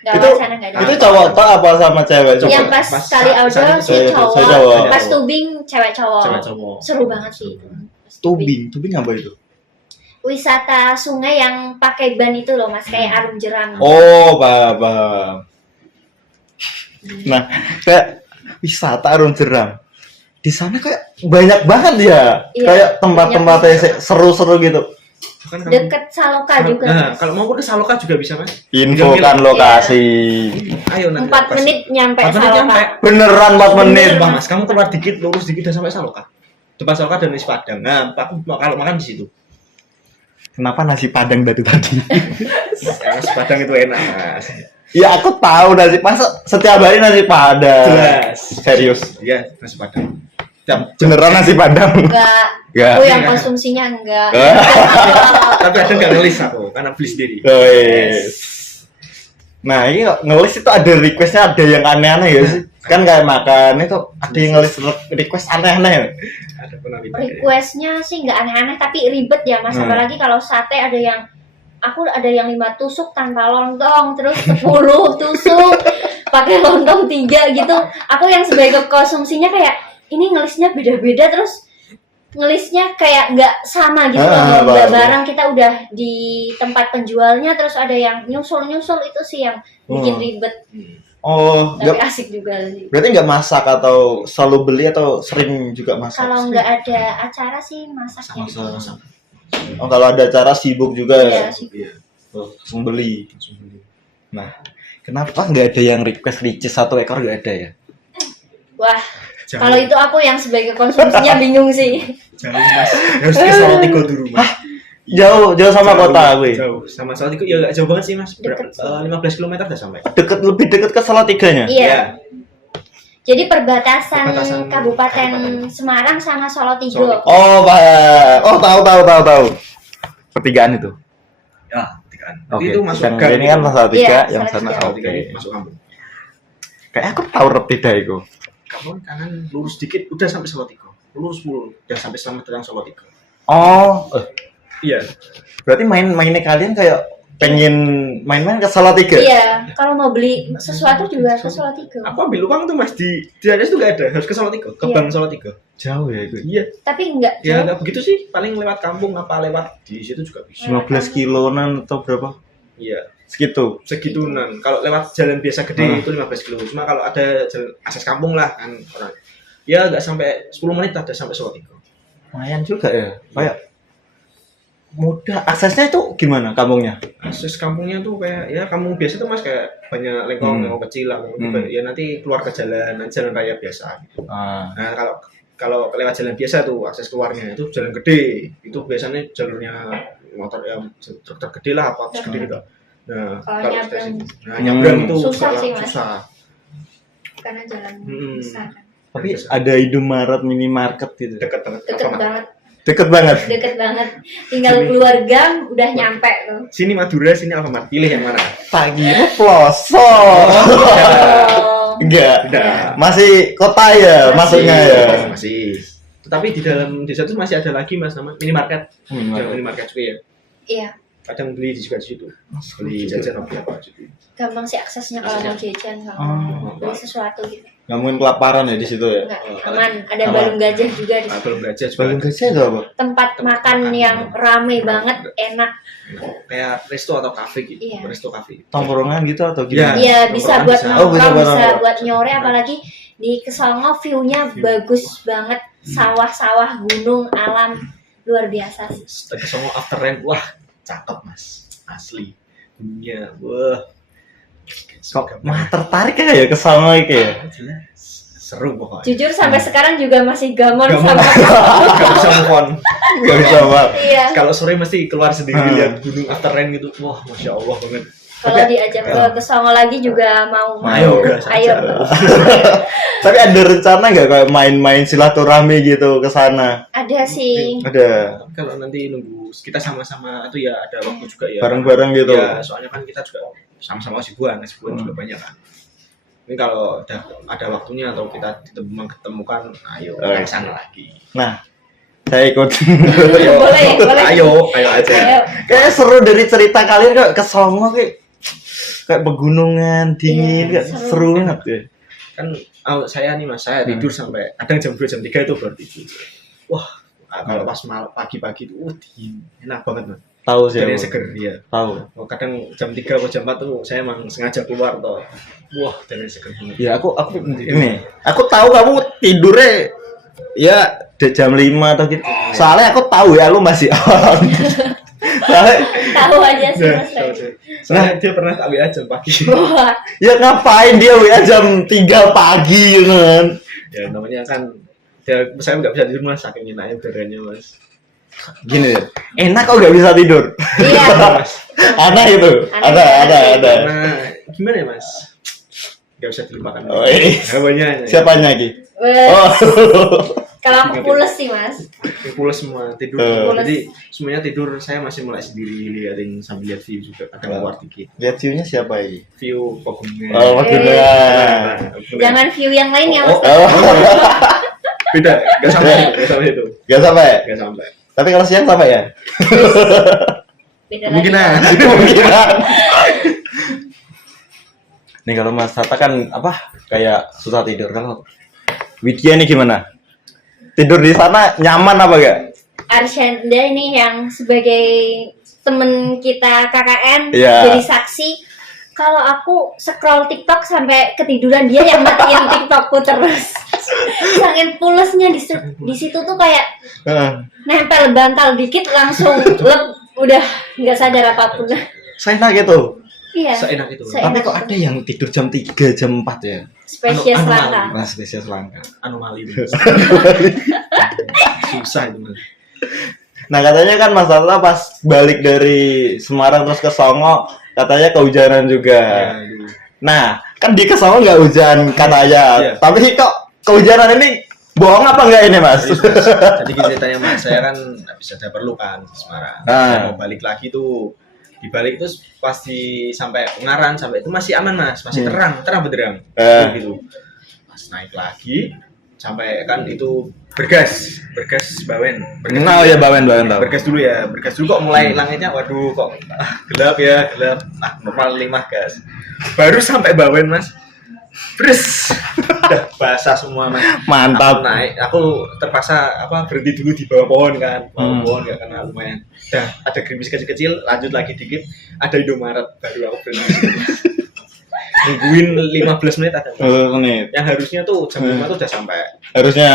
Nggak Itu- wacana, nggak ada. Itu cowok tak apa sama cewek? Cowok. Yang pas Pas kali saat outdoor itu si saya cowok, cowok. pas tubing cewek cowok. Cewek cowok. Seru banget sih. Tubing apa itu? Wisata sungai yang pakai ban itu loh Mas, kayak arum jeram. Oh, paham. Nah, kayak wisata Arung Jeram. Di sana kayak banyak banget ya. Iya, Kayak tempat-tempatnya banyak. seru-seru gitu. Kan kalau- Deket Saloka juga. Nah, Mas. kalau mau ke Saloka juga bisa Mas. Info Tinggal kan bilang. lokasi. Ayo nanti 4 pas- menit nyampe 4 menit Saloka. nyampe. Beneran 4 menit. Sumpah Mas, kamu keluar dikit, lurus dikit udah sampai Saloka. Depan Saloka dan nasi Padang. Nah, aku kalau makan di situ. Kenapa nasi Padang dari tadi? Nasi Padang itu enak Mas. Ya aku tahu nasi masa setiap hari nasi Padang. Jelas. Serius. Iya, nasi Padang. Beneran nasi padang. Enggak. Enggak. Aku yang konsumsinya enggak. Tapi ada nggak ngelis aku karena beli sendiri. Oh, yes. Nah, ini ngelis itu ada requestnya ada yang aneh-aneh ya sih. Kan kayak makan itu ada yang ngelis request aneh-aneh. Ada pernah Requestnya sih nggak aneh-aneh tapi ribet ya mas. Apalagi kalau sate ada yang 5 tusuk tanpa lontong, terus 10 tusuk pakai lontong 3 gitu. Aku yang sebagai konsumsinya kayak ini ngelisnya beda-beda, terus ngelisnya kayak nggak sama gitu loh. Nggak barang kita udah di tempat penjualnya, terus ada yang nyusul itu sih yang bikin ribet. Oh, Tapi asik juga sih. berarti nggak masak atau selalu beli atau sering juga masak? Kalau nggak ada acara sih masaknya. Masak. Oh, kalau ada acara sibuk juga ya? Iya, sibuk. Iya. Oh, langsung beli. Nah, kenapa nggak ada yang request ricis 1 ekor nggak ada ya? Wah, kalau itu aku yang sebagai konsumsinya bingung sih. Jauh mas, harus ke Salatiga dulu mas. Jauh sama kota gue. Jauh, sama Salatiga ya nggak jauh banget sih mas. Deket. 15 km udah sampai. Lebih deket ke Salatiganya. Iya. Jadi perbatasan Perbatasan Kabupaten Kabupaten. Semarang sama Salatiga. Salatiga. Oh, Pak. Oh, tahu. Pertigaan itu. Ya, kan. Oke. Itu masuk Yang gang ini kan Salatiga, Iya, yang Salatiga. sana. Salatiga Oke. ini masuk kampung. Kayak aku tahu Reptida itu. Kamu kanan lurus dikit udah sampai Salatiga. Lurus 10 udah sampai Selamat Datang Salatiga. Oh, Iya. berarti mainnya kalian kayak pengen main-main ke Salatiga? Iya, kalau mau beli sesuatu juga ke Salatiga. Aku ambil uang tuh mas di atas tuh nggak ada, harus ke Salatiga, ke Iya. Bank Salatiga. Jauh ya itu. Iya. Tapi enggak. Ya nggak begitu sih, paling lewat kampung apa lewat di situ juga bisa. 15 kiloan atau berapa? Iya. Segitu. Segitunan. Kalau lewat jalan biasa gede itu 15 kilo. Cuma kalau ada jalan akses kampung lah kan orang. Ya nggak sampai 10 menit ada sampai Salatiga. Lumayan juga ya. Kayak mudah. Aksesnya itu gimana kampungnya? Akses kampungnya tuh kayak ya kampung biasa tuh mas kayak banyak lengkong kecil lah. Ya nanti keluar ke jalan raya biasa gitu. Ah. Nah kalau lewat jalan biasa tuh akses keluarnya itu jalan gede. Itu biasanya jalurnya motor yang truk gede lah apa gede gitu. Nah, Kalau nyabrang. nyabrang itu Susah sih, Mas. susah. Karena jalan besar kan. Tapi ada Indomaret, minimarket gitu. Dekat banget. Deket Alfamart. banget, Deket banget. deket banget. Tinggal keluar gang udah nyampe tuh. Sini Madura, sini Alfamart. Pilih yang mana? Pagi pelosok. Oh. Enggak. Udah. Masih kota ya, masuknya ya. Masih. Tetapi di dalam desa itu masih ada lagi mas nama minimarket. Jangan minimarket juga ya. Iya, Kadang beli juga di situ. Beli jajan apa gitu. gampang sih aksesnya kalau mau jajan kalau Oh. mau beli sesuatu gitu. Nggak mungkin kelaparan ya di situ ya. Enggak, aman. Ada Aman. balung gajah juga di situ. Belum belajar juga. Balung gajah itu apa? Tempat makan yang rame banget, enak. Kayak resto atau kafe gitu. Iya. Resto kafe. Tongkrongan gitu atau Iya. gimana? Iya, bisa nongkrong buat bisa. Oh, bisa nongkrong, buat bisa nongkrong. buat nyore, apalagi di Kesongo view-nya bagus banget. Sawah-sawah, gunung, alam luar biasa sih. Ke Songo after rain, wah cakep mas, asli. Dunia, wah. Kok mah tertarik ya ke sama iki ya? Seru pokoknya. Jujur sampai sekarang juga masih gamon Gamon. sama Gak bisa move on. Enggak bisa, Pak. iya. Kalau sore mesti keluar sendiri lihat gunung after rain gitu, wah masya Allah banget. Kalau diajak ke Kesongo lagi juga mau. Ayo, gas Ayo. aja. Tapi ada rencana nggak kayak main-main silaturahmi gitu ke sana? Ada sih. Ada Kalau nanti nunggu kita sama-sama itu ya ada waktu juga ya. bareng-bareng gitu. Ya, soalnya kan kita juga sama-sama kesibukan juga banyak kan. Ini kalau ada waktunya atau kita ketemukan, ayo kita kesana lagi. Nah, saya ikut. Boleh, boleh. Ayo aja. Ayo. Kayak seru dari cerita kalian kok ke Songo kayak pegunungan dingin, Iya, kayak seru. seru banget ya. Kan saya nih mas, saya tidur sampai kadang jam 2 jam 3 itu baru tidur. Wah, kalau pas pagi-pagi itu dingin, enak banget mas. Tahu sih. Dari aku. seger ya. Tahu. Oh, kadang jam 3 atau jam 4 tuh saya emang sengaja keluar tuh. Wah, dari seger banget. Ya aku ini. Aku tahu kamu tidurnya ya jam 5 atau gitu. Soalnya aku tahu ya lu masih on. Soalnya Tahu aja sih Nah, Mas Ray. soalnya dia pernah tak WA jam pagi. Wah, ya ngapain dia WA jam 3 pagi kan? Ya namanya kan ya, saya nggak bisa tidur mas, saking enaknya udaranya mas. Gini deh. Enak kok nggak bisa tidur. iya. Mas. Ada itu. Ada. Ada. Nah, gimana ya mas? Nggak bisa dilupakan. Oh, iya. Hawanya. Siapanya Ki? Wes. Oh. Kalau aku pules sih mas. Pules semua tidur. Pules. Jadi semuanya tidur, saya masih mulai sendiri liatin sambil lihat view juga, kadang keluar dikit. Lihat view-nya siapa ini? View pegunungan. Oh, pegunungan. Jangan view yang lain ya mas. Oh, Beda, nggak sampai itu. nggak sampai. Nggak sampai. Tapi kalau siang sampai ya? Beda Kemungkinan. lagi. Kemungkinan. Nih kalau Mas Tata kan apa? Kayak susah tidur. Kalau Widya nih gimana? Tidur di sana nyaman apa gak? Arsyanda ini yang sebagai temen kita KKN Iya. jadi saksi. Kalau aku scroll TikTok sampai ketiduran, dia yang matiin TikTokku terus. Saking pulesnya di situ tuh kayak nempel bantal dikit langsung lep, udah nggak sadar apapun. Saya enak gitu. Iya. Seenak itu. Seenak Tapi kok itu. ada yang tidur jam 3, jam 4 ya? Spesies Anu- langka. Nah, spesies langka. Anomali itu. Susah itu mas. Nah katanya kan Mas Tata pas balik dari Semarang terus ke Songo katanya kehujanan juga. Aduh. Nah kan di ke Songo nggak hujan katanya, Iya. tapi kok kehujanan ini bohong apa enggak ini Mas? Jadi gini ceritanya mas, saya kan habis ada perlu kan di Semarang. Ah. Saya mau balik lagi tuh. Di balik terus pasti sampai Ungaran, sampai itu masih aman mas, masih terang benderang. Gitu. Pas naik lagi sampai kan itu bergas Bawen. Oh ya Bawen tahu. Bergas dulu ya, bergas dulu kok mulai langitnya, waduh kok gelap. Normal 5 gas. Baru sampai Bawen mas, bres, udah basah semua mas. Mantap. Aku naik, aku terpaksa berhenti dulu di bawah pohon kan, pohon nggak kena lumayan. Dah ada gerimis kecil-kecil, lanjut lagi dikit, ada Indomaret, baru aku berhenti. Nungguin 15 menit ada. Menit. Yang harusnya tuh jam 5 tuh udah sampai. Harusnya.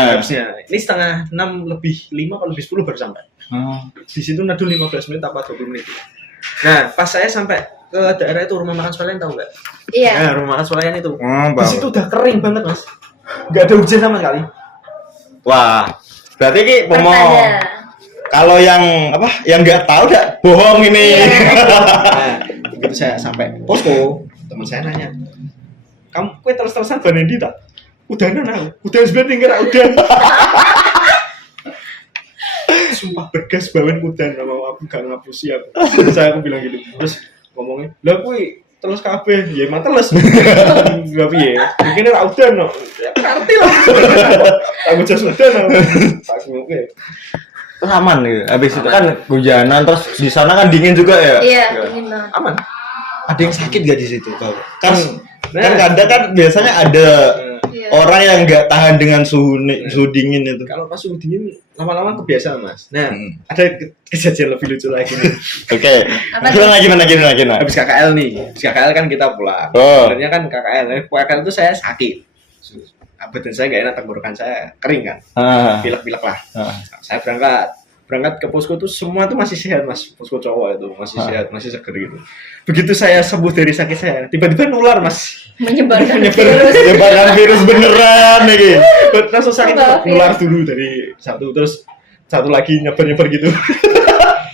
Ini setengah 6 lebih 5 atau lebih 10 baru sampai. Di situ neduh 15 menit apa 20 menit. Nah, pas saya sampai ke daerah itu rumah makan Swalayan tahu nggak? Iya. Nah, rumah makan Swalayan itu. Di Bang. situ udah kering banget, Mas. Nggak ada hujan sama sekali. Wah, berarti ki Pertanda. kalau yang apa? Yang nggak tahu dah bohong ini. Nah, begitu saya sampai posko, teman saya nanya, "Kamu kue terus-terusan Banendi tak?" Udahan aku. Udah sebenarnya tinggal udah. Sumpah bergas Bawen udan sama aku gak ngapusi aku. Aku bilang gitu. Terus ngomongnya, "Lah kuwi terus kabeh, ya emang terus." Enggak piye. Mungkin ora udan no. Ya ngerti lah. Aku jas udan aku. Aku oke. Terus aman gitu. Habis itu kan hujanan terus di sana kan dingin juga ya. Iya, dingin banget. Aman. Ada yang sakit gak di situ kau? Kan Nah. kan kadang kan biasanya ada Iya. orang yang nggak tahan dengan suhu dingin itu. Kalau pas suhu dingin lama-lama kebiasaan, Mas. Nah, Hmm. ada kejadian lebih lucu lagi nih. Oke. Apa Gimana? Habis KKL nih. Habis KKL kan kita pulang. Oh. Sebenarnya kan KKL itu saya sakit. Badan saya nggak enak, tenggorokan saya kering kan. Ah. Pilek-pilek lah. Ah. Saya berangkat ke posko tuh semua tuh masih sehat mas, posko cowok itu masih sehat, masih seger gitu. Begitu saya sembuh dari sakit saya, tiba-tiba nular mas, Menyebarkan Menyebar- virus. Nyebaran virus beneran nih. langsung sakit Nular nular dulu dari satu, terus satu lagi nyebar gitu.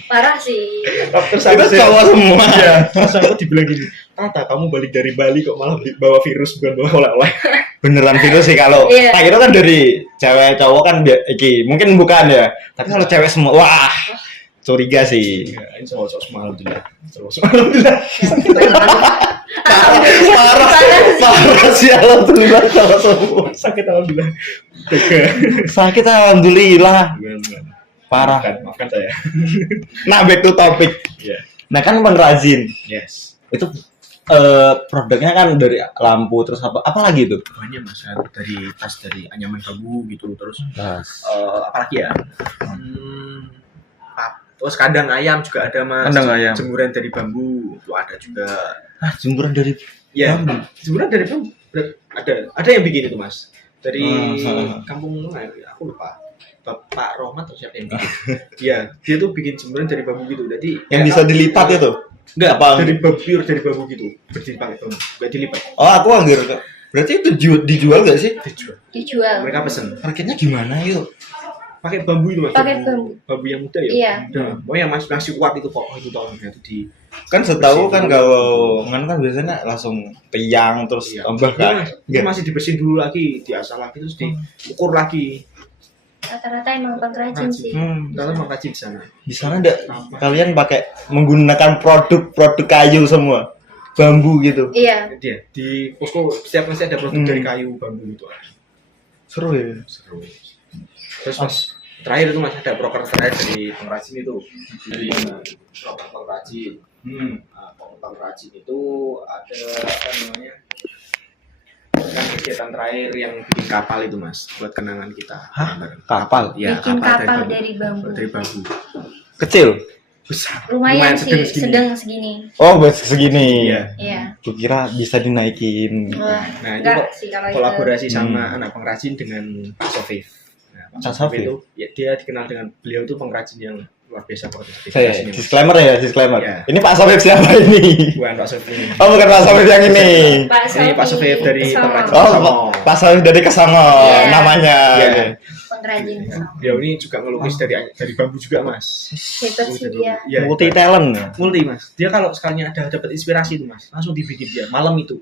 Parah sih. Terus Itu cowok semua. ya, terus aku dibilang gini, Tata kamu balik dari Bali kok malah bawa virus bukan bawa oleh-oleh. Beneran virus sih kalau Iya. tak kira kan dari cewek cowok kan iki mungkin bukan ya. Tapi kalau cewek semua wah curiga sih. Ya, ini cowok semua alhamdulillah. Cowok semua alhamdulillah. Parah sih alhamdulillah cowok semua. Sakit alhamdulillah. Tega. Sakit alhamdulillah. Gimana? Parah. Maafkan saya. Nah back to topic. Iya. Nah kan pengrajin Yes. itu produknya kan dari lampu terus apa lagi itu? Banyak mas, dari tas dari anyaman bambu gitu, terus Tas. apalagi ya, terus kandang ayam juga ada mas, Kandang ayam. jemuran dari bambu itu ada juga. Jemuran dari Ya, bambu. jemuran dari bambu ada yang bikin itu mas, dari kampung mana ya, aku lupa, Bapak Rohmat atau siapa yang bikin. Iya, dia tuh bikin jemuran dari bambu gitu, jadi Yang bisa dilipat itu? enggak, Apa? dari bambu, pure dari bambu gitu, berdiri pakai bambu, enggak dilipat, Oh aku anggar. Berarti itu dijual gak sih? dijual. Dijual. Mereka pesen Harganya gimana yuk? pakai bambu itu mas, Pakai bambu. yang muda ya. Iya. Nah, pokoknya masih kuat itu kok itu tahunnya itu di Kan setahu Bersih kan dulu. kalau kan biasanya langsung tiang terus iya. tambah Ini kan. mas- ini masih dibersihin dulu lagi, diasah lagi terus diukur lagi. Rata-rata emang pengrajin sih. Kalau mau kaji di sana. Di sana enggak kalian pakai menggunakan produk kayu semua. Bambu gitu. Iya. Dia di posko setiap masih ada produk dari kayu bambu gitu. Seru ya. Seru. Terus mas terakhir itu masih ada proker terakhir dari pengrajin itu dari proker pengrajin. Nah, proker pengrajin itu ada apa namanya? Kan kegiatan terakhir yang bikin kapal itu mas buat kenangan kita. Hah? Kapal? Ya, Bikin kapal dari bambu. Dari bambu. Kecil. Besar. Lumayan sih, segini. sedang segini. Oh, buat segini. Iya. Iya. Kukira bisa dinaikin. Wah, Nah, itu enggak kok sih kalau kolaborasi sama anak pengrajin dengan Pak Sofif. Nah, Pak Sofif itu ya dia dikenal dengan beliau itu pengrajin yang luar biasa Saya disclaimer ya, disclaimer. Iya. Ini Pak Sofif siapa ini? Bukan Pak Sofif ini. Oh, bukan Pak Sofif yang ini. Ini Pak Sofif dari pengrajin. Oh, Pak Sofif dari Kesongo Iya. namanya. Iya. pengrajin. Beliau ini juga ngelukis dari bambu juga mas. Hebat sih dia. Iya, Multi talent. multi mas. Dia kalau sekalinya ada dapat inspirasi itu mas, langsung dibikin dia malam itu.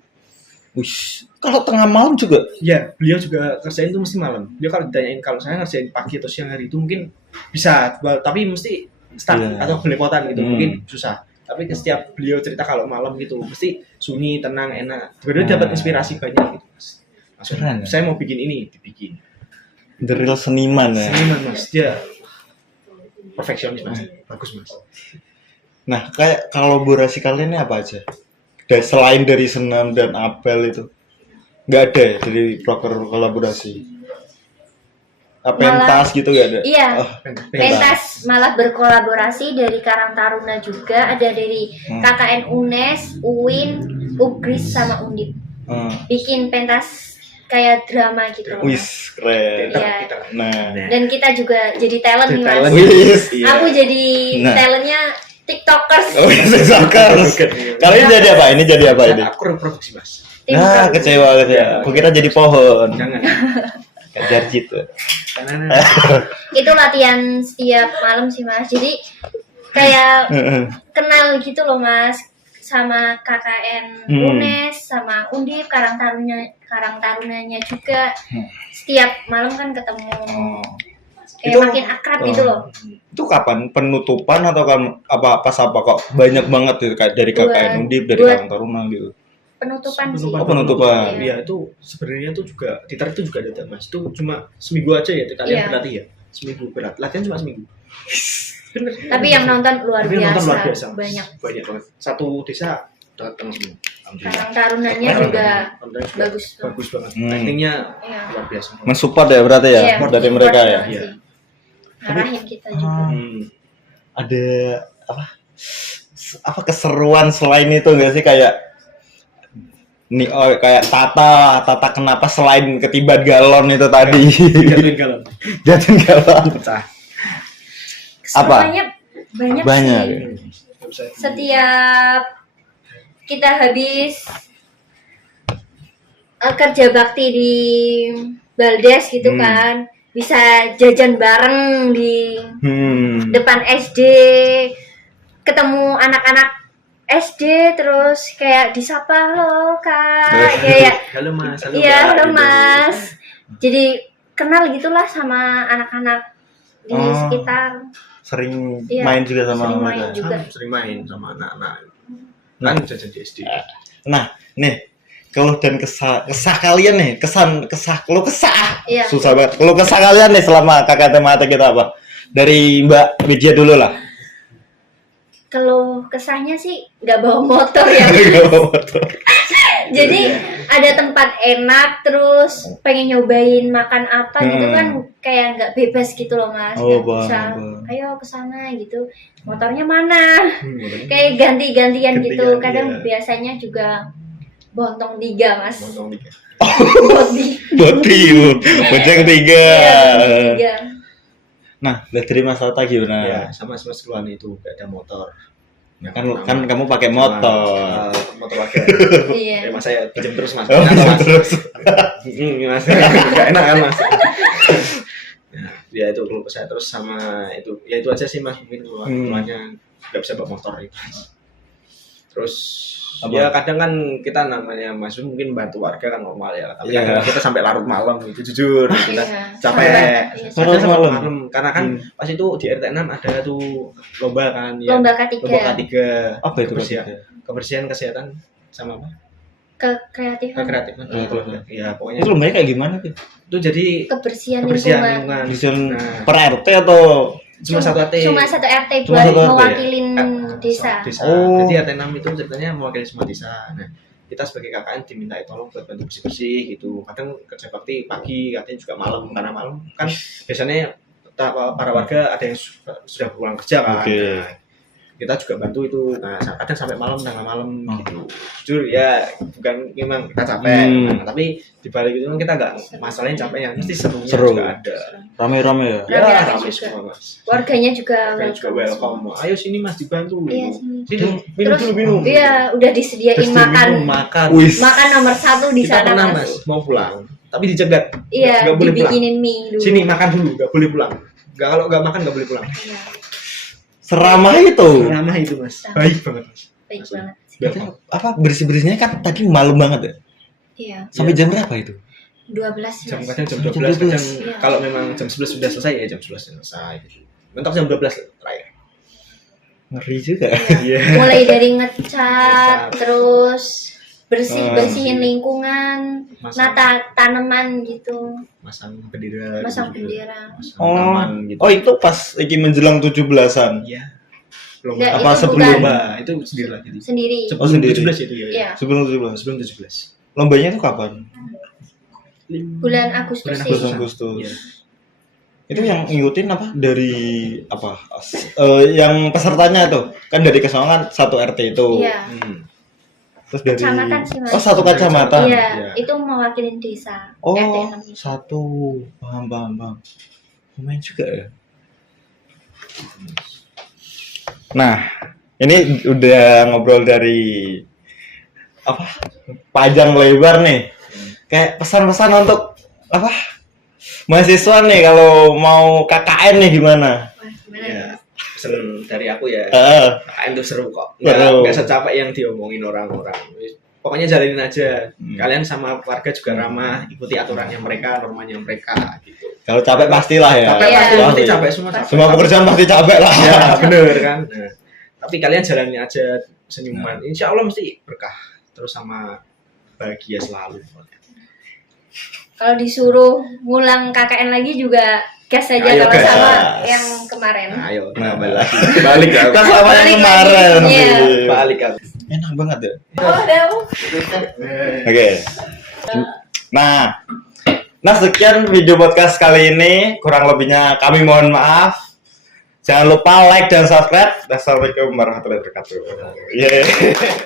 Wih, kalau tengah malam juga. Ya, beliau juga kerjain itu mesti malam. Dia kalau ditanyain kalau saya ngerjain pagi atau siang hari itu mungkin bisa, tapi mesti start Iya. atau belepotan gitu, Hmm. mungkin susah. Tapi setiap beliau cerita kalau malam gitu mesti sunyi, tenang, enak. Benar dapat inspirasi banyak gitu mas. Langsung, Keren, ya? saya mau bikin ini, dibikin. The real seniman ya. Seniman mas, dia perfeksionis mas, bagus mas. Nah, kayak kolaborasi kalian ini apa aja? Selain dari senam dan apel itu, nggak ada ya dari proker kolaborasi? Pentas gitu nggak ada? Iya. Oh, Pentas malah berkolaborasi dari Karang Taruna juga, ada dari KKN UNES, UIN, UGRIS sama Undip. Bikin pentas kayak drama gitu. Wis, keren. Iya. Nah, Dan kita juga jadi talent nih mas. Talent. wis. Iya. Aku jadi Nah. talentnya TikTokers. Oh, TikTokers. Kalian jadi apa? Ini jadi apa ini? Aku kurang produksi mas. Tim Nah, produksi. kecewa. Aku kira jadi pohon. Jangan. Kejar gitu. Karena Itu latihan setiap malam sih mas. Jadi kayak kenal gitu loh mas sama KKN UNES sama Undip, Karang Tarunanya juga. Setiap malam kan ketemu. Kayak Itu- makin akrab gitu loh. Itu kapan penutupan atau apa kok banyak banget gitu, kayak dari KKN Undip, dari buat- Karang Taruna gitu. Penutupan sih. Oh, penutupan. Iya itu sebenarnya tuh juga Twitter itu juga ada mas. Itu cuma seminggu aja ya kalian Iya. berlatih ya. Seminggu berat. Latihan cuma seminggu. Bener. Tapi yang nonton luar Tapi yang biasa. nonton luar biasa. Mas. Banyak. Banyak banget. Satu desa datang semua. Alhamdulillah. Karang Tarunanya Karang juga Tarunanya juga bagus tuh. bagus banget. Hmm. Actingnya Iya. luar biasa. Mensupport ya berarti ya Iya, dari support mereka ya. banget Iya. sih. Ngarahin kita juga. Ada apa keseruan selain itu enggak sih, kayak nih kayak Tata kenapa selain ketiban galon itu tadi Jatuhin galon. jatuh galon Pecah. Apa? Semuanya banyak, Banyak. sih. Nggak bisa. Setiap kita habis kerja bakti di Baldes gitu kan, bisa jajan bareng di depan SD, ketemu anak-anak SD terus kayak disapa lo kak, kayak Halo mas. Halo iya Mbak, halo gitu. mas, jadi kenal gitulah sama anak-anak di Oh. sekitar. sering Iya, main juga sama sering mereka. main juga. Sering main sama anak-anak. Nah. Kan jajan di SD. Nah, nih keluh dan kesah kalian nih, keluh kesah. Iya. Susah banget. Keluh kesah kalian nih selama KKN Mata kita apa? Dari Mbak Widya dulu lah. Kalau kesahnya sih nggak bawa motor ya. Jadi ada tempat enak terus pengen nyobain makan apa gitu kan kayak nggak bebas gitu loh mas. Oh, Nggak bisa. bang. Ayo kesana gitu. Motornya mana? Kayak ganti-gantian gitu. Kadang biasanya juga bontong 3 mas. Montong nih. Bodi. Boti, bojeng 3. Iya, bontong 3. Nah, lihat dari Mas Tata Ya, gimana? sama keluhan itu gak ada motor. Ya, Kan kamu pakai motor. Motor pakai. Iya. Mas saya pinjam terus mas. Oh, Enak, mas. terus. Mas. Gak enak kan mas. Ya itu keluh kesah terus sama itu. Ya itu aja sih mas mungkin keluhannya nggak bisa bawa motor itu. Terus Apa? ya kadang kan kita namanya Mas mungkin bantu warga kan normal ya, tapi Iya. kadang kita sampai larut malam itu jujur kita Iya. capek. Iya, Larut Kadang sampai malam. malam karena kan pas itu di RT 6 ada tuh lomba kan ya. Lomba K3. Lomba K3. Apa itu? Kebersihan kesehatan sama apa? Kreatifan. Kreatifan. Ya pokoknya Itu lombanya kayak gimana tuh? itu jadi Kebersihan kebersihan lingkungan. lingkungan. Bisa Nah, per RT atau cuma satu RT. Cuma satu RT Cuma buat satu RT, mewakilin desa. Oh. Jadi RT 6 itu ceritanya mewakili semua desa. Nah, kita sebagai KKN diminta tolong buat bantu bersih-bersih gitu. Kadang kerja bakti pagi, katanya juga malam karena malam kan biasanya para warga ada yang sudah pulang kerja kan. Oke. Nah, kita juga bantu itu. Nah, kadang sampai malam tengah malam Oh. gitu. Jujur ya bukan memang kita capek, nah, tapi di balik itu kan kita nggak masalahin capeknya, mesti serunya Seru. juga ada. rame-rame ya? Ya, Rame-rame rame juga. semua Mas. Warganya juga Warga juga welcome. Ayo sini Mas dibantu. Iya, sini. Sini minum Terus, dulu minum. Iya, udah disediain Terus makan. minum, makan. Wis. Makan nomor 1 di Kita sana pernah Mas. Mas mau pulang, tapi dicegat. Iya, Nggak boleh pulang. dibikinin mie dulu. Sini makan dulu, nggak boleh pulang. Nggak, kalau nggak makan nggak boleh pulang. Iya, Seramah itu. Ramah itu Mas. Ramah. Baik banget Mas. baik banget. Berarti apa bersih-bersihnya kan tadi malam banget ya? Iya, Sampai jam berapa itu? 12 Jam Mas. kadang jam Jam 12, kadang 12. Iya. kalau memang jam 11 sudah selesai ya jam 11 selesai. Gitu. Mentok jam 12 terakhir. Ngeri juga. Iya. Mulai dari ngecat, Ngecat. terus bersihin bersih. lingkungan, nata tanaman gitu, Masang bendera. masang gitu juga. bendera. Masang Oh. taman gitu. Oh itu pas iki menjelang 17-an. Iya. Belum Nggak, Apa itu sebelum? bukan lomba itu sendiri lagi. sendiri. Oh, sendiri. 17 itu ya. Iya. Sebelum 17. Sebelum 17. Lombanya itu kapan? Bulan Agustus Bulan sih. Agustus. Iya. Itu yang ngikutin apa dari apa? Yang pesertanya tuh kan dari Kesongan satu RT itu. Iya. Terus dari Kecamatan sih, Mas. Oh, satu kecamatan. Iya, Iya. itu mewakilin desa. Oh, RT 6 itu. satu. Paham. Lumayan juga ya. Nah, ini udah ngobrol dari apa? Panjang lebar nih. Kayak pesan-pesan untuk apa? Mahasiswa nih kalau mau KKN nih gimana? Wah, gimana Ya, ya? pesan dari aku ya. Heeh. KKN itu seru kok. Seru. Nggak secapek yang diomongin orang-orang. Pokoknya jalanin aja. Kalian sama warga juga ramah, ikuti aturannya mereka, normanya mereka gitu. Kalau capek pastilah ya. Capek Iya. pasti capek semua capek. Semua pekerjaan pasti capek lah. Ya, bener kan. Nah, tapi kalian jalani aja senyuman. Insya Allah mesti berkah. Terus sama bahagia selalu. Kalau disuruh ngulang KKN lagi juga gas aja Ayo, kalau gas. sama yang kemarin. Nah, ayo, Nah, kembali lagi. Balik ya. Kan sama yang Balik kemarin. lagi. Iya. sih. Balik kan. Enak banget ya. Oh, udah. Oke. Nah, sekian video podcast kali ini. Kurang lebihnya kami mohon maaf. Jangan lupa like dan subscribe. Assalamualaikum warahmatullahi wabarakatuh. Yeah.